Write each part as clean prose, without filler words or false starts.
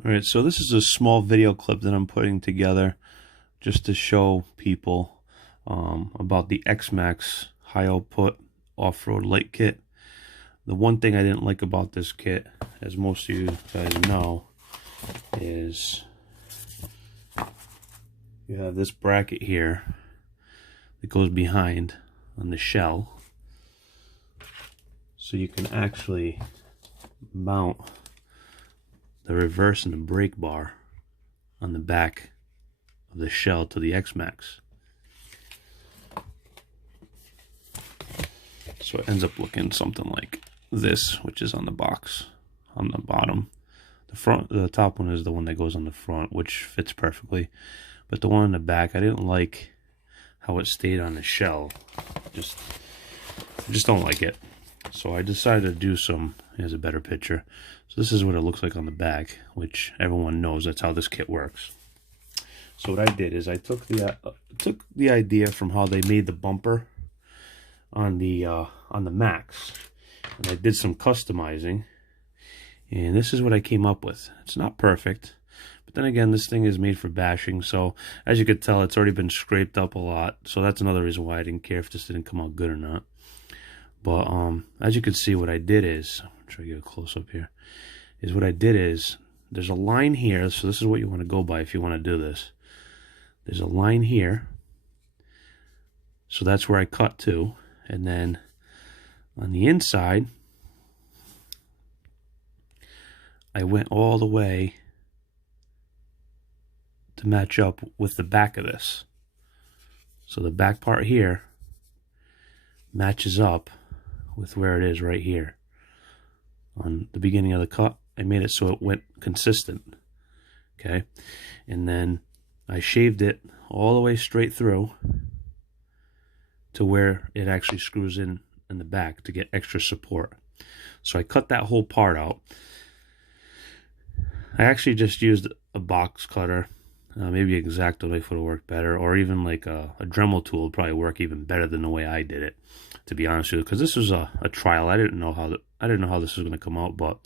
Alright, so this is a small video clip that I'm putting together just to show people about the Xmaxx high output off-road light kit. The one thing I didn't like about this kit, as most of you guys know, is you have this bracket here that goes behind on the shell, so you can actually mount the reverse and the brake bar on the back of the shell to the Xmaxx. So it ends up looking something like this, which is on the box on the bottom. The top one is the one that goes on the front, which fits perfectly. But the one on the back, I didn't like how it stayed on the shell. I just don't like it. So I decided to do some. Here's a better picture. So this is what it looks like on the back, which everyone knows that's how this kit works. So what I did is I took the idea from how they made the bumper on the Maxx, and I did some customizing, and this is what I came up with. It's not perfect, but then again, this thing is made for bashing, so as you could tell, it's already been scraped up a lot, so that's another reason why I didn't care if this didn't come out good or not. But as you can see, what I did is, I'm trying to get a close-up here, is what I did is, there's a line here, so this is what you want to go by if you want to do this. There's a line here, so that's where I cut to, and then on the inside, I went all the way to match up with the back of this. So the back part here matches up with where it is right here. On the beginning of the cut, I made it so it went consistent. Okay, and then I shaved it all the way straight through to where it actually screws in the back to get extra support. So I cut that whole part out. I actually just used a box cutter. Maybe an X-Acto knife would have worked better, or even like a Dremel tool would probably work even better than the way I did it, to be honest with you, because this was a trial. I didn't know how this was going to come out, but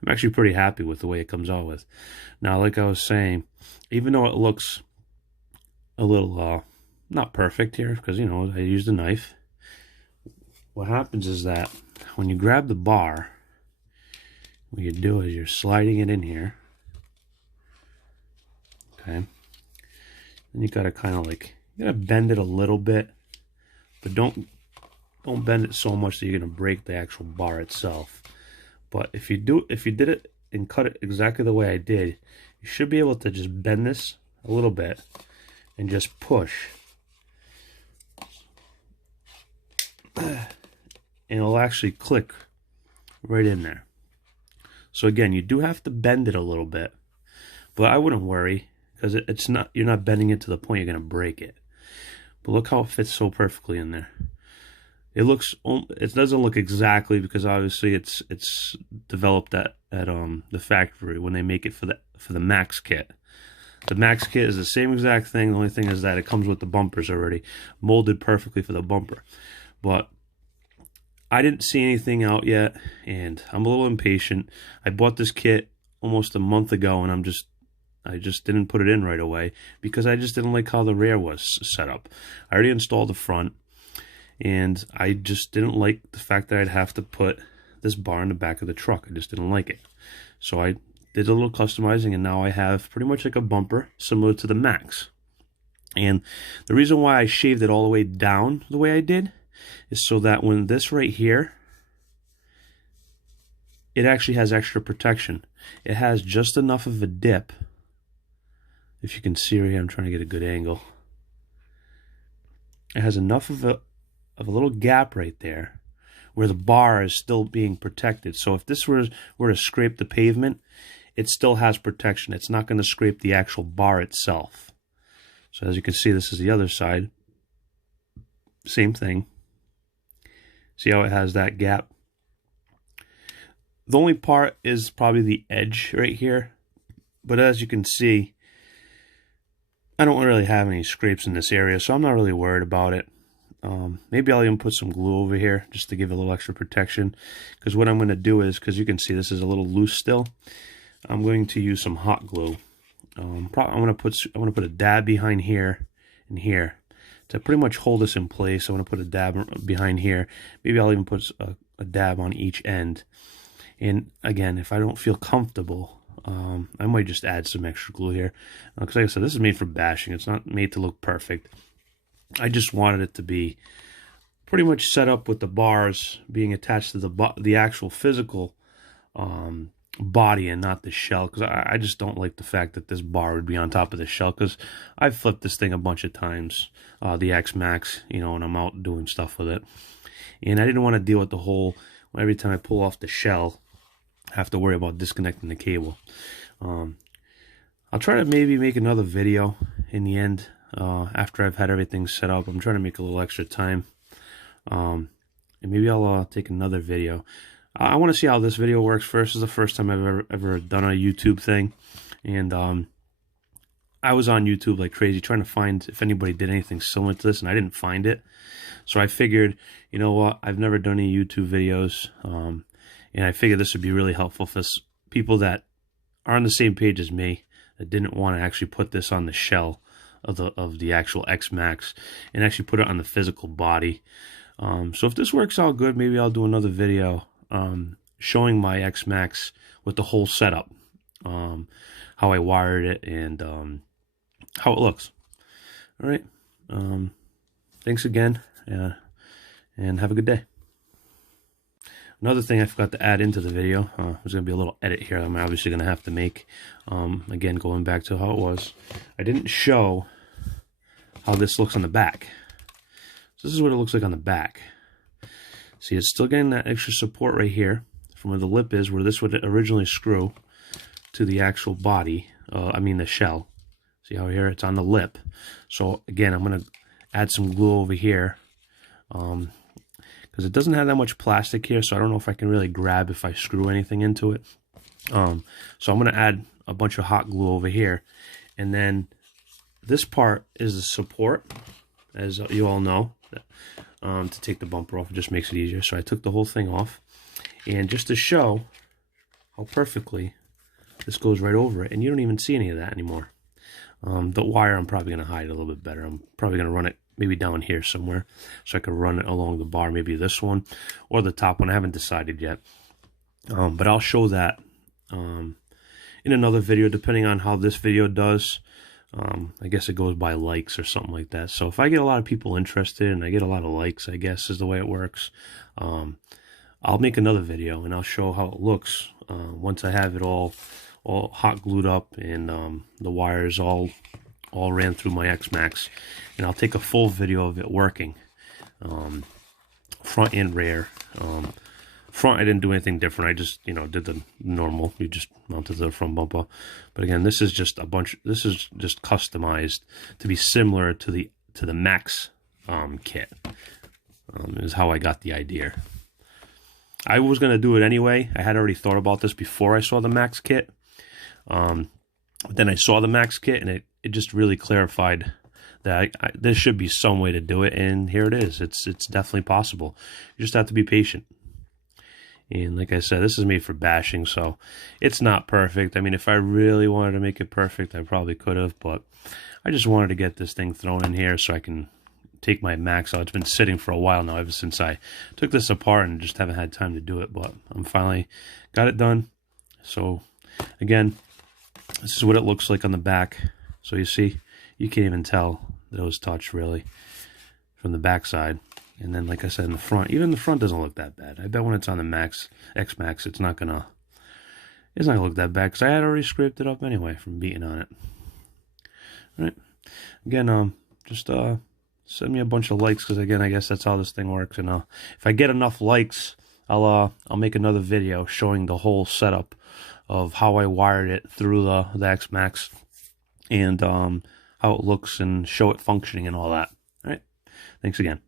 I'm actually pretty happy with the way it comes out with. Now, like I was saying, even though it looks a little not perfect here, because, you know, I used a knife, what happens is that when you grab the bar, what you do is you're sliding it in here, okay, and you gotta kind of like, you gotta bend it a little bit, but don't bend it so much that you're gonna break the actual bar itself. But if you did it and cut it exactly the way I did, you should be able to just bend this a little bit and just push, and it'll actually click right in there. So again, you do have to bend it a little bit, but I wouldn't worry, because you're not bending it to the point you're going to break it. But look how it fits so perfectly in there. It doesn't look exactly, because obviously it's developed at the factory when they make it for the Maxx kit. The Maxx kit is the same exact thing. The only thing is that it comes with the bumpers already molded perfectly for the bumper. But I didn't see anything out yet, and I'm a little impatient. I bought this kit almost a month ago, and I just didn't put it in right away because I just didn't like how the rear was set up. I already installed the front, and I just didn't like the fact that I'd have to put this bar in the back of the truck. I just didn't like it. So I did a little customizing, and now I have pretty much like a bumper similar to the Maxx. And the reason why I shaved it all the way down the way I did is so that when this right here, it actually has extra protection. It has just enough of a dip. If you can see right here, I'm trying to get a good angle. It has enough of a little gap right there where the bar is still being protected. So if this were to scrape the pavement, it still has protection. It's not going to scrape the actual bar itself. So as you can see, this is the other side. Same thing. See how it has that gap? The only part is probably the edge right here. But as you can see, I don't really have any scrapes in this area, so I'm not really worried about it. Maybe I'll even put some glue over here just to give a little extra protection. Because what I'm going to do is, because you can see this is a little loose still, I'm going to use some hot glue. I'm gonna put a dab behind here and here to pretty much hold this in place. I'm gonna put a dab behind here. Maybe I'll even put a dab on each end. And again, if I don't feel comfortable, I might just add some extra glue here. Because like I said, this is made for bashing. It's not made to look perfect. I just wanted it to be pretty much set up with the bars being attached to the actual physical body and not the shell, because I just don't like the fact that this bar would be on top of the shell, because I've flipped this thing a bunch of times, the Xmaxx, you know, when I'm out doing stuff with it, and I didn't want to deal with the whole, every time I pull off the shell, I have to worry about disconnecting the cable. I'll try to maybe make another video in the end, after I've had everything set up. I'm trying to make a little extra time, and maybe I'll take another video. I want to see how this video works first. This is the first time I've ever done a YouTube thing. And I was on YouTube like crazy trying to find if anybody did anything similar to this, and I didn't find it. So I figured, you know what, I've never done any YouTube videos, and I figured this would be really helpful for people that are on the same page as me, that didn't want to actually put this on the shell of the actual Xmaxx and actually put it on the physical body. So if this works out good, maybe I'll do another video showing my Xmaxx with the whole setup, how I wired it, and how it looks. All right. Thanks again, and have a good day. Another thing I forgot to add into the video, there's going to be a little edit here I'm obviously going to have to make. Again, going back to how it was, I didn't show how this looks on the back. So this is what it looks like on the back. See, it's still getting that extra support right here from where the lip is, where this would originally screw to the actual body, I mean the shell. See how here it's on the lip. So again, I'm going to add some glue over here, because it doesn't have that much plastic here, so I don't know if I can really grab if I screw anything into it. So I'm going to add a bunch of hot glue over here, and then this part is the support, as you all know. To take the bumper off, it just makes it easier. So I took the whole thing off, and just to show how perfectly this goes right over it, and you don't even see any of that anymore. The wire I'm probably going to hide a little bit better. I'm probably going to run it maybe down here somewhere, so I can run it along the bar, maybe this one or the top one. I haven't decided yet, but I'll show that in another video, depending on how this video does. I guess it goes by likes or something like that. So if I get a lot of people interested and I get a lot of likes, I guess is the way it works, I'll make another video and I'll show how it looks once I have it all hot glued up and the wires all ran through my Xmaxx, and I'll take a full video of it working, front and rear. Front, I didn't do anything different. I just, you know, did the normal. You just mounted the front bumper. But again, this is just this is just customized to be similar to the Max kit. Is how I got the idea. I was going to do it anyway. I had already thought about this before I saw the Max kit. But then I saw the Max kit, and it just really clarified that there should be some way to do it, and here it is. It's definitely possible. You just have to be patient. And like I said, this is made for bashing, so it's not perfect. I mean, if I really wanted to make it perfect, I probably could have, but I just wanted to get this thing thrown in here so I can take my Max out. It's been sitting for a while now, ever since I took this apart, and just haven't had time to do it, but I'm finally got it done. So again, this is what it looks like on the back. So you see, you can't even tell that it was touched really from the back side. And then, like I said, in the front, even the front doesn't look that bad. I bet when it's on the Xmaxx, it's not gonna look that bad, because I had already scraped it up anyway from beating on it. All right. Again, just send me a bunch of likes, because again, I guess that's how this thing works. And if I get enough likes, I'll make another video showing the whole setup of how I wired it through the Xmaxx, and how it looks, and show it functioning and all that. All right. Thanks again.